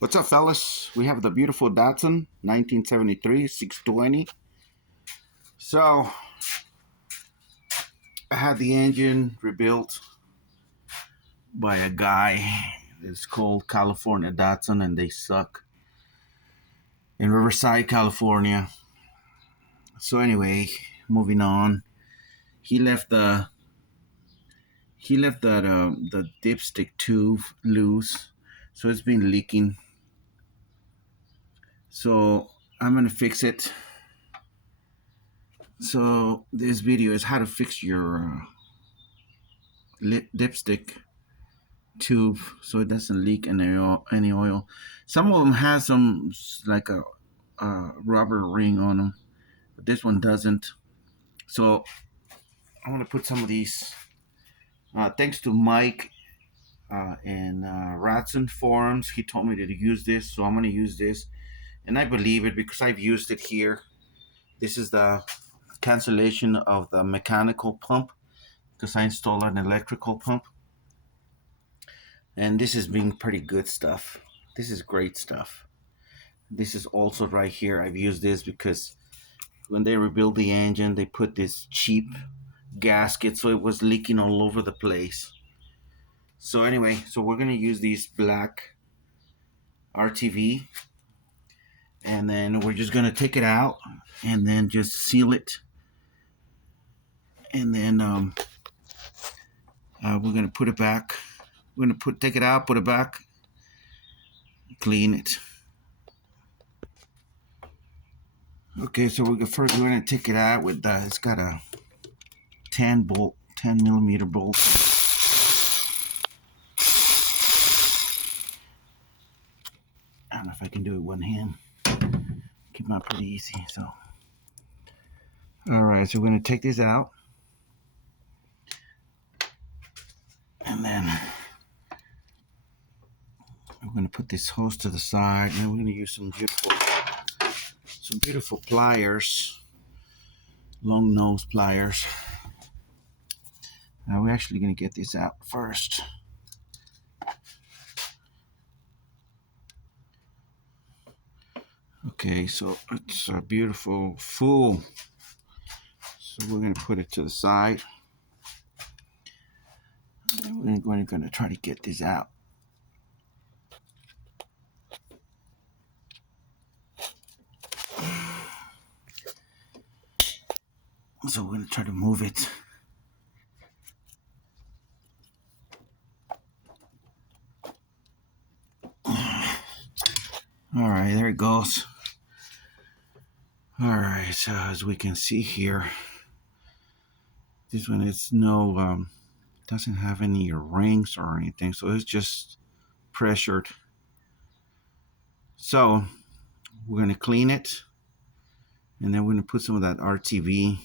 What's up, fellas? We have the beautiful datsun 1973 620. So I had the engine rebuilt by a guy. It's called California Datsun, and they suck in Riverside, California. So anyway, moving on. He left the dipstick tube loose, so it's been leaking. So I'm gonna fix it. So this video is how to fix your dipstick tube so it doesn't leak any oil. Some of them have some like a rubber ring on them, but this one doesn't. So I'm gonna put some of these. Thanks to Mike in Ratson forums, he told me to use this, so I'm gonna use this, and I believe it because I've used it here. This is the cancellation of the mechanical pump because I installed an electrical pump. And this has been pretty good stuff. This is great stuff. This is also right here. I've used this because when they rebuilt the engine, they put this cheap gasket, so it was leaking all over the place. So anyway, so we're gonna use these black RTV, and then we're just gonna take it out and then just seal it, and then we're gonna put it back. We're gonna take it out, put it back, clean it. Okay, so we're gonna take it out with it's got a 10 millimeter bolt. I don't know if I can do it with one hand. Came out pretty easy. So, all right, so we're gonna take this out, and then we're gonna put this hose to the side, and we're gonna use some beautiful pliers, long nose pliers. Now we're actually gonna get this out first. Okay, so it's a beautiful full. So we're gonna put it to the side. And we're gonna try to get this out. So we're gonna try to move it. All right, there it goes. All right, so as we can see here, this one is doesn't have any rings or anything, so it's just pressured. So we're gonna clean it, and then we're gonna put some of that RTV.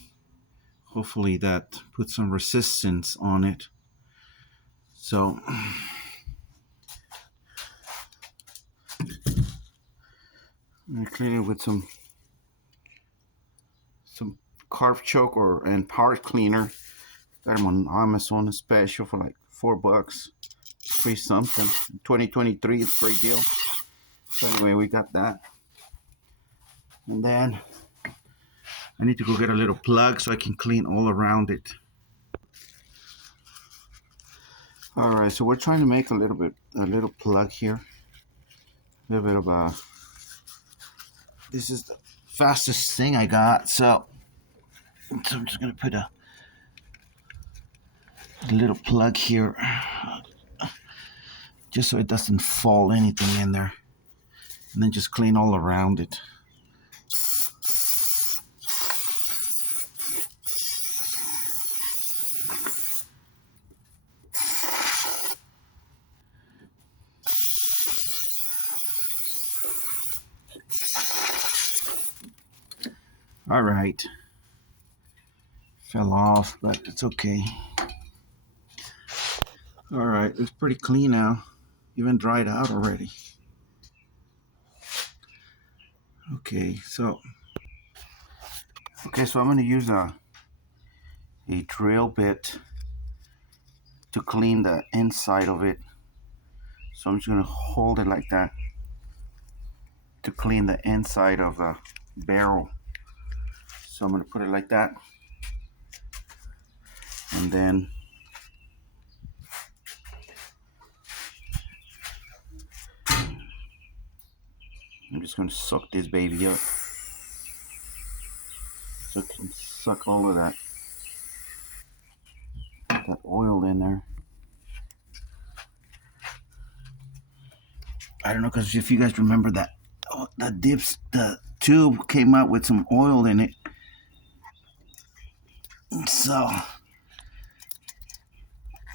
Hopefully that puts some resistance on it. So I'm gonna clean it with some carb choke and power cleaner. Got them on Amazon special for like $4. Free something. 2023, it's a great deal. So anyway, we got that. And then I need to go get a little plug so I can clean all around it. All right, so we're trying to make a little plug here. A little bit of this is the fastest thing I got. So I'm just gonna put a little plug here, just so it doesn't fall anything in there, and then just clean all around it. All right, fell off, but it's okay. All right, it's pretty clean now, even dried out already. Okay, so I'm going to use a drill bit to clean the inside of it. So I'm just going to hold it like that to clean the inside of the barrel. So I'm going to put it like that. And then I'm just going to suck this baby up. So it can suck all of that oil in there. I don't know, because if you guys remember that, the tube came out with some oil in it. So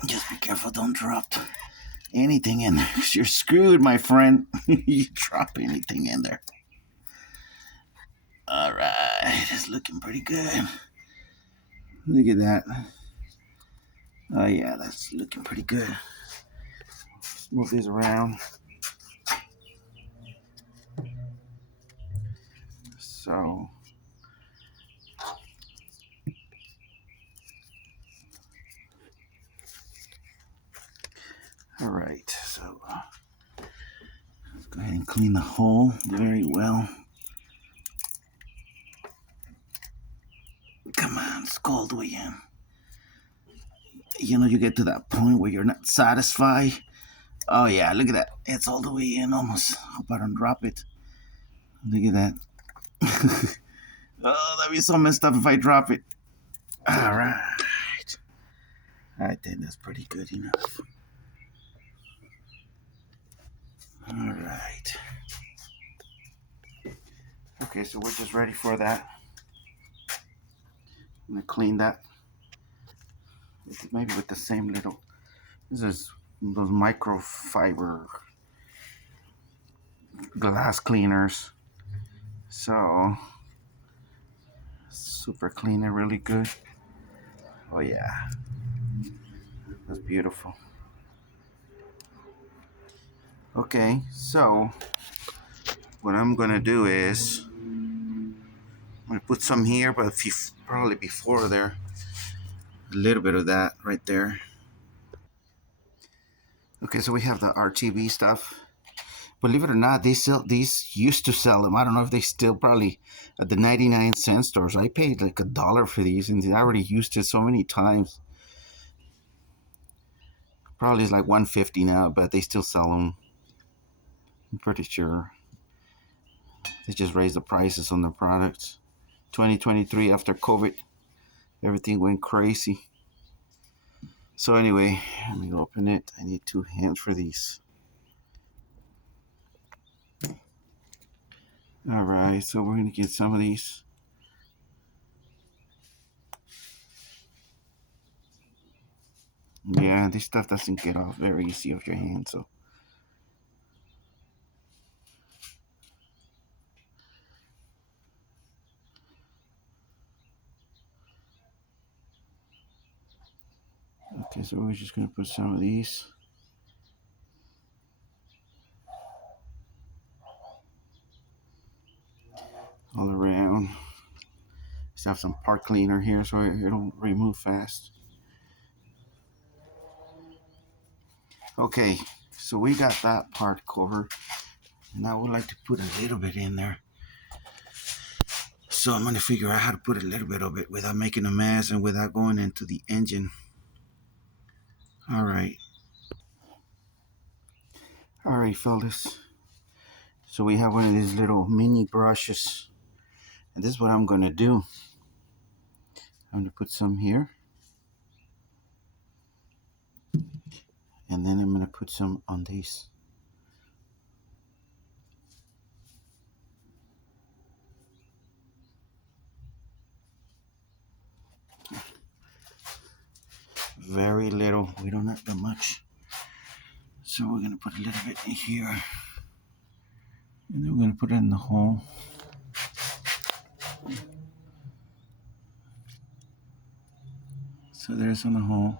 just be careful, don't drop anything in there, because you're screwed, my friend. You drop anything in there. All right, it's looking pretty good. Look at that. Oh yeah, that's looking pretty good. Let's move this around. So all right, so let's go ahead and clean the hole very well. Come on, it's all the way in. You know, you get to that point where you're not satisfied. Oh yeah, look at that. It's all the way in almost. Hope I don't drop it. Look at that. Oh, that'd be so messed up if I drop it. All right. I think that's pretty good enough. All right. Okay, so we're just ready for that. I'm gonna clean that. Maybe with the same little. This is those microfiber glass cleaners. So super clean and really good. Oh yeah, that's beautiful. Okay, so what I'm gonna do is I'm gonna put some here, but probably before there, a little bit of that right there. Okay, so we have the RTV stuff. Believe it or not, these used to sell them. I don't know if they still, probably at the 99-cent stores. I paid like $1 for these, and I already used it so many times. Probably it's like $1.50 now, but they still sell them. I'm pretty sure they just raised the prices on their products. 2023, after COVID, everything went crazy. So anyway, let me open it. I need 2 hands for these. All right, so we're gonna get some of these. Yeah, this stuff doesn't get off very easy off your hand, so. Okay, so we're just gonna put some of these. All around. Just have some part cleaner here so it'll remove fast. Okay, so we got that part covered. Now I would like to put a little bit in there. So I'm gonna figure out how to put a little bit of it without making a mess and without going into the engine. All right. All right, fellas. So we have one of these little mini brushes. And this is what I'm gonna do. I'm gonna put some here. And then I'm gonna put some on these. Very little. We don't have that much. So we're gonna put a little bit in here. And then we're gonna put it in the hole. So there's on the hole.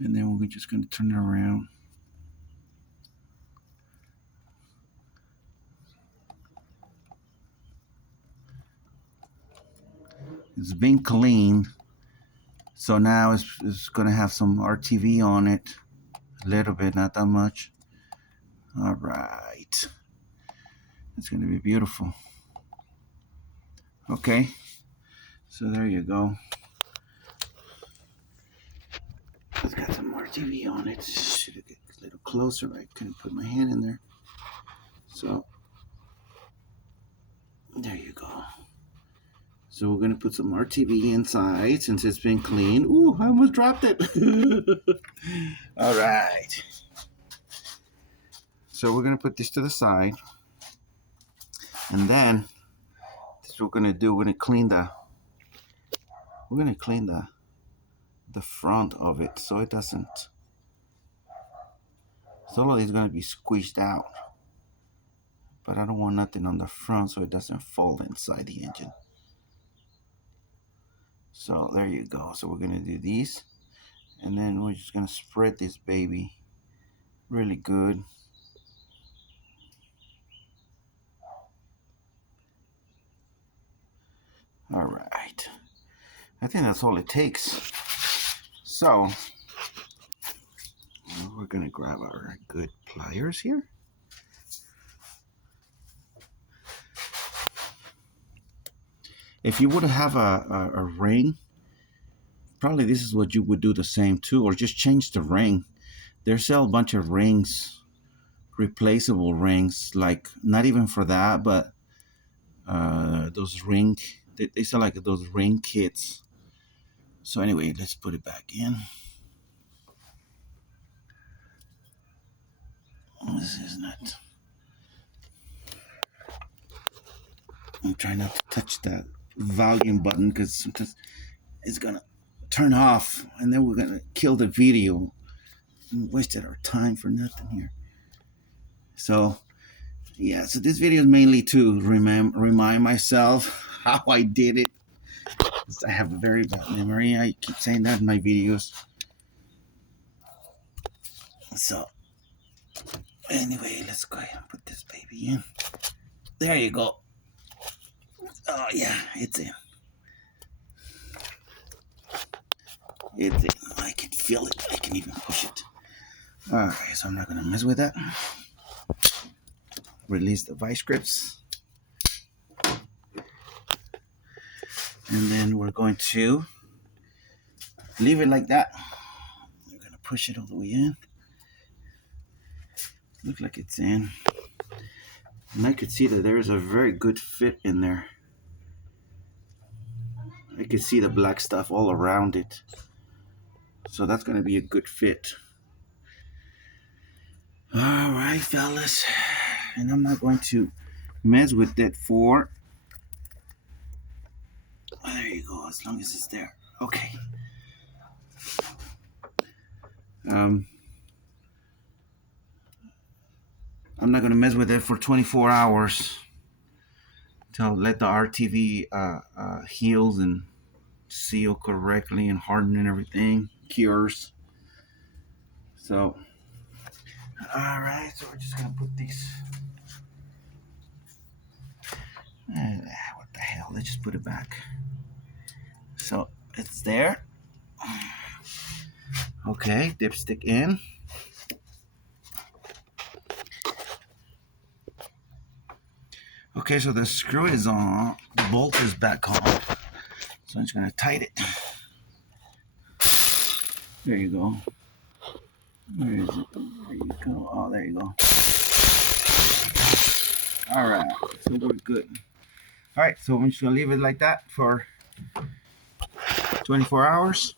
And then we're just gonna turn it around. It's been cleaned. So now it's gonna have some RTV on it. A little bit, not that much. All right. It's going to be beautiful. Okay, so there you go. It's got some more TV on it. Should have get a little closer. I couldn't put my hand in there. So there you go. So we're gonna put some RTV inside since it's been cleaned. Ooh, I almost dropped it. All right. So we're gonna put this to the side, and then this is what we're gonna do. We're gonna clean the front of it so it doesn't. So all of these gonna be squeezed out, but I don't want nothing on the front so it doesn't fall inside the engine. So there you go. So we're gonna do these, and then we're just gonna spread this baby really good. All right, I think that's all it takes. So we're gonna grab our good pliers here. If you would have a ring, probably this is what you would do the same too, or just change the ring. They sell a bunch of rings, replaceable rings, like not even for that, but those ring, they sell like those ring kits. So anyway, let's put it back in. This is not. I'm trying not to touch that volume button because sometimes it's gonna turn off, and then we're gonna kill the video. We wasted our time for nothing here. So yeah, so this video is mainly to remind myself how I did it. I have a very bad memory. I keep saying that in my videos. So anyway, let's go ahead and put this baby in. There you go. Oh yeah, it's in. It's in. I can feel it. I can even push it. Alright, so I'm not gonna mess with that. Release the vice grips. And then we're going to leave it like that. We're gonna push it all the way in. Looks like it's in. And I could see that there's a very good fit in there. I could see the black stuff all around it. So that's gonna be a good fit. All right, fellas. And I'm not going to mess with it for. Oh, there you go, as long as it's there. Okay. I'm not going to mess with it for 24 hours to let the RTV heals and seal correctly and harden and everything, cures. So, all right, so we're just going to put these. What the hell? Let's just put it back. So it's there. Okay, dipstick in. Okay, so the screw is on, the bolt is back on. So I'm just gonna tighten it. There you go. Where is it? There you go. Oh, there you go. All right, so we're good. All right, so I'm just gonna leave it like that for 24 hours.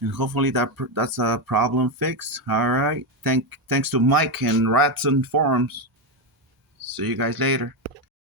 And hopefully that's a problem fixed. All right. Thanks to Mike and Ratson Forums. See you guys later.